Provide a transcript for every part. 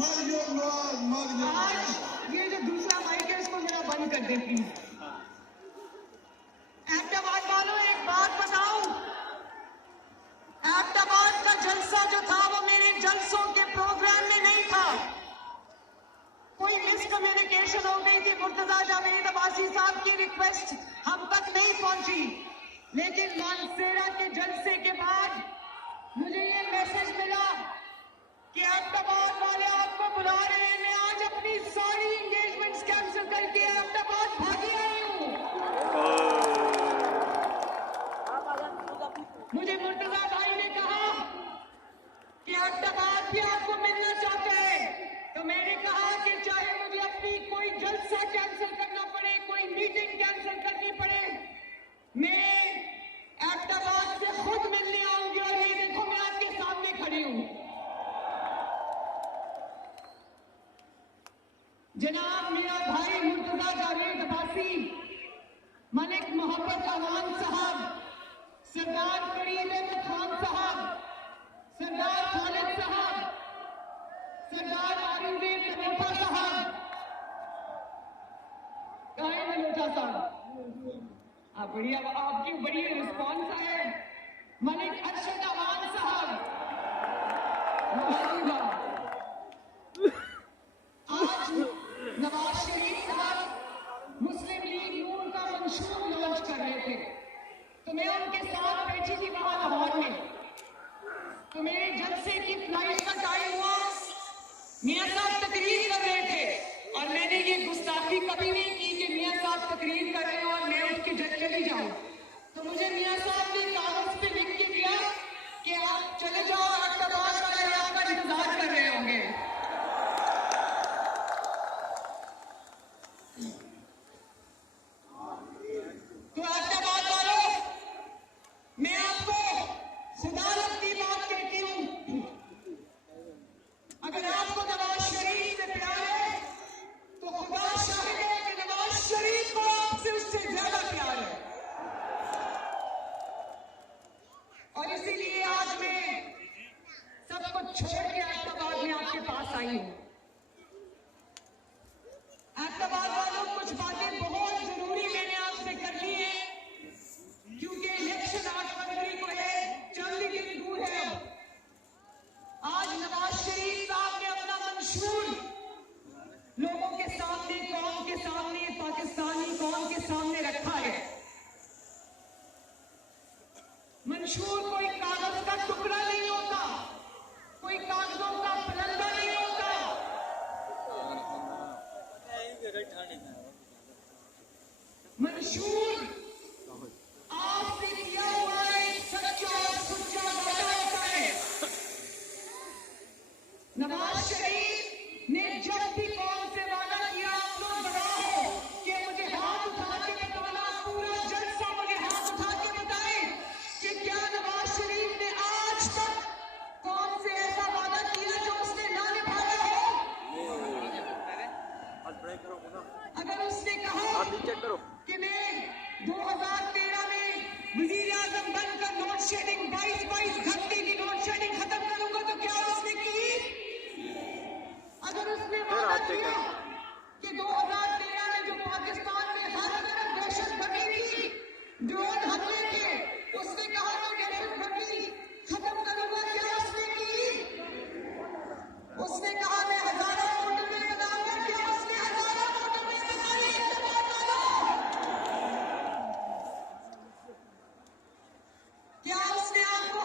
आज ये जो दूसरा माइक है इसको जरा बंद कर दे प्लीज। एबटाबाद वालों एक बात बताऊं, एबटाबाद का जलसा जो था वो मेरे जलसों के प्रोग्राम में नहीं था। कोई मिसकम्युनिकेशन हो गई थी। मुर्तजा जावेद अब्बासी साहब की रिक्वेस्ट हम तक नहीं पहुंची, लेकिन मानसेरा के जलसे के बाद मुझे ये मैसेज मिला कि एबटाबाद वाले आपको बुला रहे हैं। मैं आज अपनी सारी एंगेजमेंट्स कैंसिल करके एबटाबाद भागी आई हूँ। मुझे मुर्तजा भाई ने कहा कि एबटाबाद भी आपको मिलना चाहते हैं, तो मैंने कहा कि चाहे मुझे अपनी कोई जलसा कैंसिल करना पड़े, कोई मीटिंग कैंसिल करनी पड़े, मैं एबटाबाद से खुद मिलने आऊंगी। और ये देखो मैं आपके सामने खड़ी हूँ। जनाब मेरा भाई मुर्तजा जावेद अब्बासी, मलिक मोहब्बत अमान साहब, सरदार फरीद अहमद खान साहब, सरदार खालिद साहब, सरदार आरिफ मलोटा साहब, कहाँ है मलोटा साहब? आप बढ़िया, आपकी बड़ी रिस्पॉन्स है। मलिक अरशद अमान साहब, आज नवाज शरीफ साहब मुस्लिम लीग नून का मंशूर लॉन्च कर रहे थे, तो मैं उनके साथ बैठी थी वहां लाहौर में। तो मेरे जलसे की फ्लाइट का टाइम हुआ, मियां साहब तकरीर कर रहे थे और मैंने ये गुस्ताखी कभी नहीं की कि मियां साहब तकरीर कर रहे हैं और मैं उठ के चली जाऊं। तो मुझे मियां साहब ने कागज पे लिख के दिया कि आप चले जाओ, एबटाबाद वाले आपका इंतजार कर रहे होंगे। तो एबटाबाद वालों, मैं आपको सदारत की बात कहती हूं, अगर आपको नवाज शरीफ से प्यार है तो खुदा शाहिद है कि नवाज शरीफ को आपसे उससे ज्यादा प्यार है। और इसीलिए आज मैं सब कुछ छोड़ के एबटाबाद में आपके पास आई हूं। एबटाबाद वालों, कुछ बातें बहुत जरूरी मैंने आपसे कर ली है, क्योंकि इलेक्शन 8 फरवरी को है, चंद दिन दूर है। आज नवाज शरीफ साहब ने अपना मंशूर लोगों के सामने, कौम के सामने, पाकिस्तानी कौम के सामने रखा है। मंशूर कोई कागज का टुकड़ा नहीं होता, कोई कागजों का पलंदा नहीं होता। मंशूर आपसे किया हुआ एक सच्चा और सुच्चा वादा होता है। नवाज शरीफ ने जब भी कौम से वादा किया, आप लोग गवाह हो कि मुझे हाथ उठा के बताना, पूरा जलसा मुझे हाथ उठा के बताए कि क्या नवाज शरीफ ने आज तक कौम से ऐसा वादा किया जो उसने ना निभाया हो। अगर उसने कहा कि मैं 2013 में वजीर आजम बनकर लोड शेडिंग 22 घंटे की लोड शेडिंग खत्म करूंगा, तो क्या उसने की? अगर उसने वादा किया कि 2013 में जो पाकिस्तान में हर तरफ दहशतगर्दी थी, ड्रोन हमले थे, उसने कहा मैं दहशतगर्दी खत्म करूंगा, क्या उसने की? उसने कहा मैं 1000 मोटरवे बनाऊंगा, क्या उसने 1000 मोटरवे बनाई? क्या उसने आपको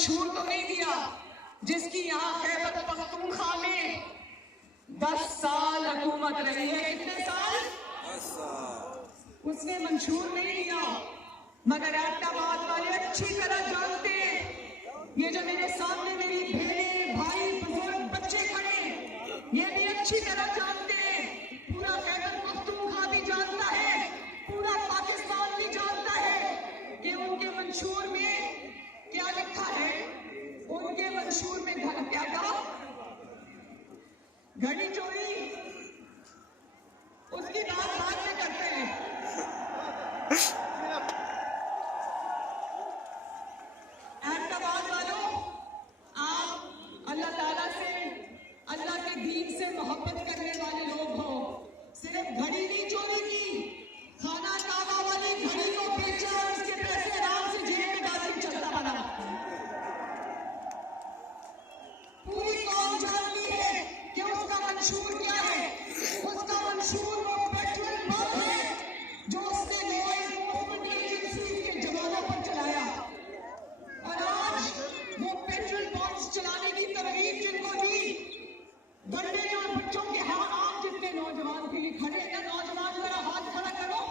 मंशूर तो नहीं दिया जिसकी यहाँ खैबर पख्तूनख्वा में 10 साल हुकूमत रही है। कितने साल? 10 साल। उसने मंशूर नहीं दिया। मगर ऐबटाबाद वाले अच्छी तरह जानते हैं, ये जो मेरे सामने मेरी बहनें, भाई, बुजुर्ग, बच्चे खड़े हैं, ये भी अच्छी तरह जानते हैं, पूरा खैबर पख्तूनख्वा भी जानता है, पूरा पाकिस्तान भी जानता है कि उनके मंशूर में क्या लिखा है। उनके मंशूर में क्या था? घड़ी चोरी। उसकी बात बाद में करते हैं। ऐबटाबाद वालों, आप अल्लाह ताला से, अल्लाह के दीन से मोहब्बत करने वाले लोग हो। सिर्फ घड़ी नहीं चोरी की, खाना काबा वाली घड़ी को बेचा और उसके पैसे आराम से जेब में डाल के चलता बना। पूरी कौम जानती है कि उसका मंशूर क्या है। उसका मंशूर वो पेट्रोल पंप है जो उसने लॉ एनफोर्समेंट एजेंसी के जवानों पर चलाया। और आज वो पेट्रोल पंप चलाने की तरगीब जिनको दी, बड़े और बच्चों के आप जितने नौजवान के लिए खड़े हैं, नौजवान जरा हाथ खड़ा करो।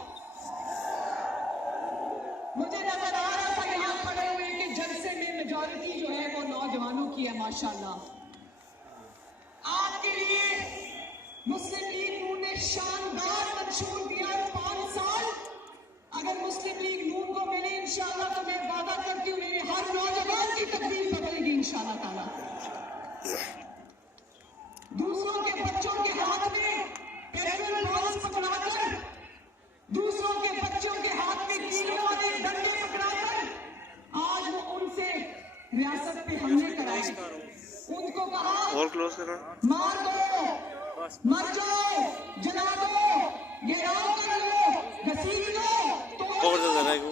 मुझे नजर आ रहा था यहाँ खड़े हुए कि जलसे में मेजॉरिटी जो है वो नौजवानों की है। माशाल्लाह, आपके लिए मुस्लिम लीग नून ने शानदार मंशूर दिया। 5 साल अगर मुस्लिम लीग नून को मिले इंशाअल्लाह, तो मैं वादा करती हूँ मेरे हर नौजवान की तकदीर बदलेगी इंशाअल्लाह ताला। दूसरों के बच्चों के हाथ में पेट्रोल बॉम्ब पकड़ाकर, दूसरों के बच्चों के हाथ में कीलों वाले डंडे पकड़ाकर आज वो उनसे रियासत पे हमले कराए। उनको कहा और क्लोज करो, मार दो, मर जाओ, जला दो, घेराव कर लो, घसीट लो, और ज़रा को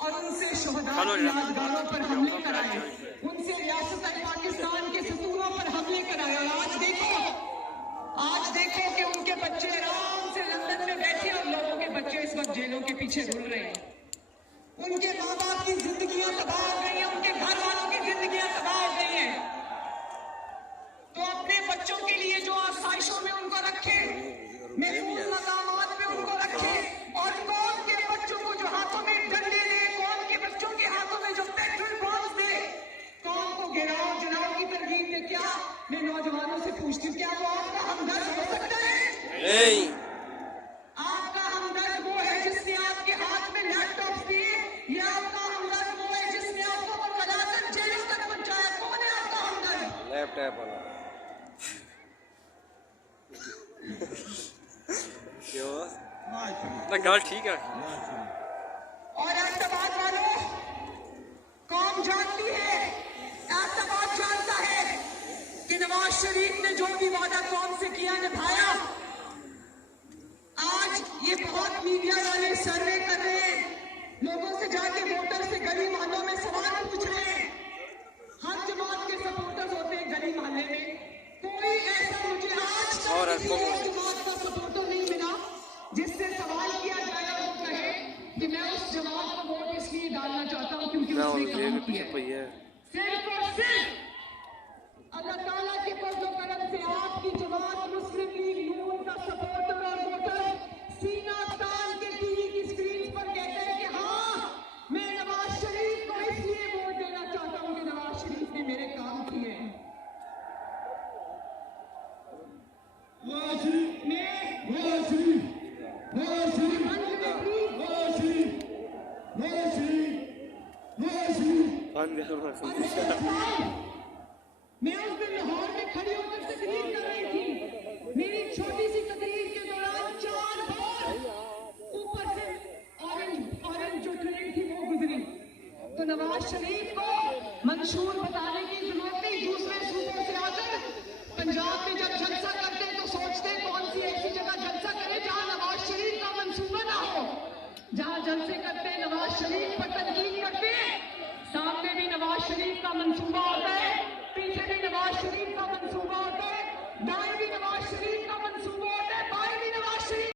और उनसे शोहदा की यादगारों पर हमले कराए, उनसे रियासत पाकिस्तान के सतूरों पर हमले कराए। और आज देखो कि उनके बच्चे आराम से लंदन में बैठे और लोगों के बच्चे इस वक्त जेलों के पीछे रुल रहे हैं। उनके माँ बाप की जिंदगियां तबाह हो गई हैं, उनके घर वालों की जिंदगियां तबाह हो गई हैं। तो अपने बच्चों के लिए जो आसाइशों में उनको रखे, मेरे मकामात में उनको रखे। और कौन के बच्चों को जो हाथों में डंडे दे, कौन के बच्चों के हाथों में जो पेट्रोल बॉम्ब दे, कौन को गिराव जलाओ की तरकीब दे। क्या मैं नौजवानों से पूछती हूँ, क्या वो आपका हमदर्द हो सकता है? नहीं। आपका हमदर्द वो है जिसने आपके हाथ में लैपटॉप दिए, या आपका हमदर्द वो है जिसने आपको पकड़ाकर जेलों तक पहुंचाया? कौन है आपका हमदर्द? लैपटॉप वाला। क्यों ना गाल ठीक है। और ऐबटाबाद वालों, कौम जानती है, ऐबटाबाद जानता है कि नवाज शरीफ ने जो भी वादा कौम से किया निभाया। आज ये बहुत मीडिया वाले सर्वे कर रहे हैं, लोगों से जाके वोटर से गली मोहल्लों में सवाल पूछ रहे हैं। हर जमात के सपोर्टर्स होते हैं गली मोहल्ले में, कोई ऐसा मुझे आज तक किसी और जमात का सपोर्टर नहीं मिला जिससे सवाल किया जाए वो कहे कि मैं उस जमात को वोट इसलिए डालना चाहता हूँ क्योंकि उसने काम किया। सिर्फ और सिर्फ अल्लाह ताला के फज़्ल व करम से आपकी जमात मुस्लिम लीग नून का सपोर्टर और वोटर सीना तान के टीवी की स्क्रीन पर कहते हैं कि हाँ, मैं नवाज शरीफ को इसलिए वोट देना चाहता हूँ कि नवाज शरीफ ने मेरे काम किए हैं। मैं उस दिन लाहौर में खड़ी होकर तकरीर कर रही थी। मेरी छोटी सी तकरीर के दौरान 4 बार ऊपर से ऑरेंज जो ट्रेन थी वो गुजरी। तो नवाज शरीफ को मंशूर बताने की जरूरत नहीं। दूसरे सूबों से आकर पंजाब में जब जलसा करते तो सोचते कौन सी ऐसी जगह जलसा करे जहां नवाज शरीफ का मंसूबा ना हो। जहां जलसे करते नवाज शरीफ पर तनकीद करते, सामने भी नवाज शरीफ का मंसूबा होता है।